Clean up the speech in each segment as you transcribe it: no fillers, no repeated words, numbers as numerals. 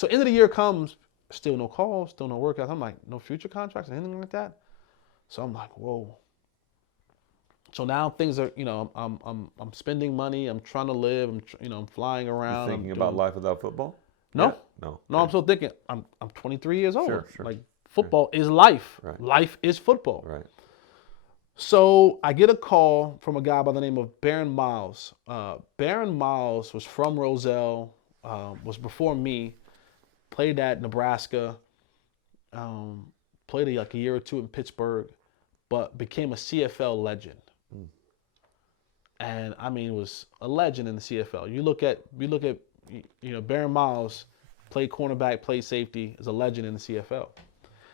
So end of the year comes, still no calls, still no workouts. I'm like, no future contracts, anything like that. So I'm like, whoa. So now things are, I'm spending money. I'm trying to live. I'm flying around. You thinking about life without football? No, Yeah? No. no. I'm still thinking. I'm 23 years old. Sure. Like football is life. Right. Life is football. Right. So I get a call from a guy by the name of Baron Miles. Baron Miles was from Roselle. Was before me. Played at Nebraska. Played like a year or two in Pittsburgh, but became a CFL legend. And I mean, was a legend in the CFL. We look at, Baron Miles played cornerback, played safety, is a legend in the CFL.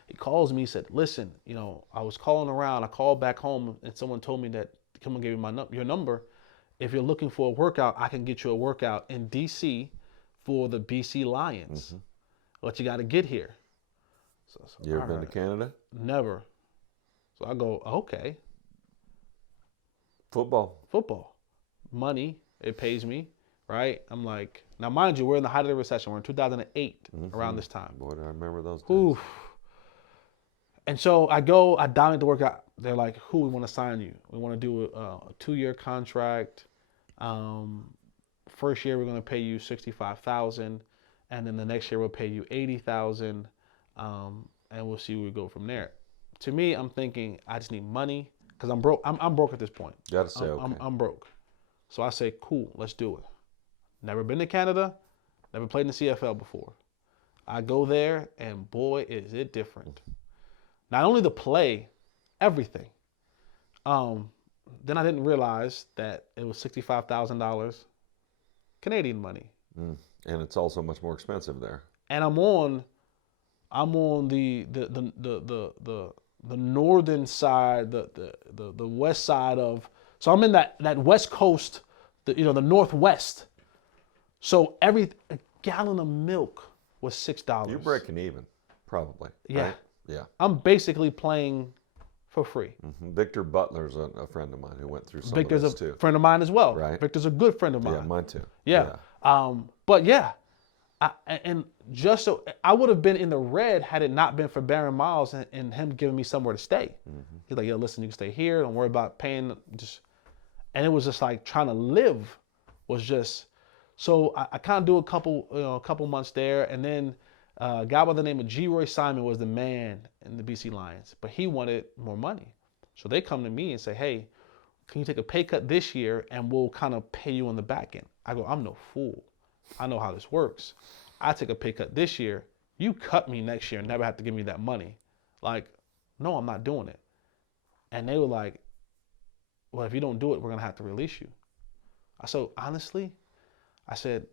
He calls me, said, listen, I was calling around. I called back home and someone told me that, come and give me your number. If you're looking for a workout, I can get you a workout in DC for the BC Lions. But you got to get here. So, you ever been to Canada? Never. So I go, okay. Football. Money, it pays me, right? I'm like, now mind you, we're in the height of the recession. We're in 2008, around this time. Boy, do I remember those days. Oof. And so I dominate the workout. They're like, we want to sign you. We want to do a 2-year contract. First year, we're going to pay you $65,000. And then the next year, we'll pay you $80,000. And we'll see where we go from there. To me, I'm thinking, I just need money. Because I'm broke. I'm broke at this point. Gotta say, okay. I'm broke. So I say, cool, let's do it. Never been to Canada. Never played in the CFL before. I go there, and boy, is it different. Not only the play, everything. Then I didn't realize that it was $65,000 Canadian money. And it's also much more expensive there. And I'm on the northern side, the west side of. So I'm in that west coast, the northwest. So a gallon of milk was $6. You're breaking even, probably. Yeah. Right? Yeah. I'm basically playing for free. Victor Butler's a friend of mine who went through some Victor's of this too. a friend of mine as well. Right. Victor's a good friend of mine. Yeah, mine too. Yeah. But yeah, and just so I would have been in the red had it not been for Baron Miles and him giving me somewhere to stay. He's like, yo, listen, you can stay here. Don't worry about paying. And it was just like trying to live was just. So I kind of do a couple months there, and then a guy by the name of G. Roy Simon was the man in the BC Lions, but he wanted more money. So they come to me and say, hey, can you take a pay cut this year and we'll kind of pay you on the back end? I go, I'm no fool. I know how this works. I take a pay cut this year. You cut me next year and never have to give me that money. Like, no, I'm not doing it. And they were like, well, if you don't do it, we're going to have to release you. So honestly, I said,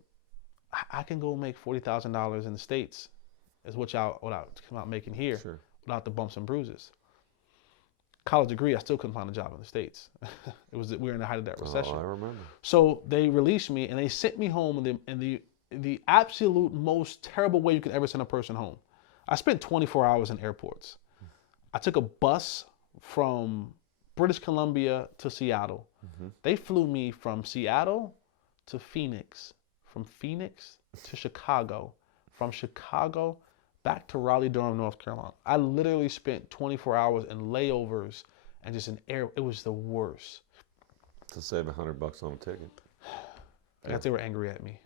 I can go make $40,000 in the States is what I come out making here without the bumps and bruises. College degree, I still couldn't find a job in the States. We were in the height of that recession. Oh, I remember. So they released me and they sent me home in the absolute most terrible way you could ever send a person home. I spent 24 hours in airports. I took a bus from British Columbia to Seattle. They flew me from Seattle to Phoenix, from Phoenix to Chicago, from Chicago back to Raleigh-Durham, North Carolina. I literally spent 24 hours in layovers and just in air. It was the worst. To save $100 on a ticket. I guess they were angry at me.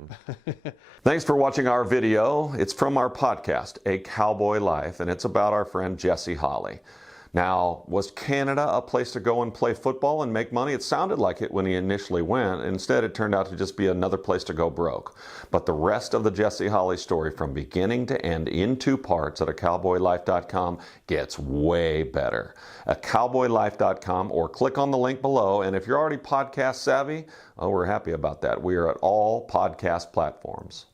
Thanks for watching our video. It's from our podcast, A Cowboy Life, and it's about our friend Jesse Holley. Now, was Canada a place to go and play football and make money? It sounded like it when he initially went. Instead, it turned out to just be another place to go broke. But the rest of the Jesse Holley story from beginning to end in 2 parts at acowboy.life.com gets way better. acowboy.life.com or click on the link below. And if you're already podcast savvy, we're happy about that. We are at all podcast platforms.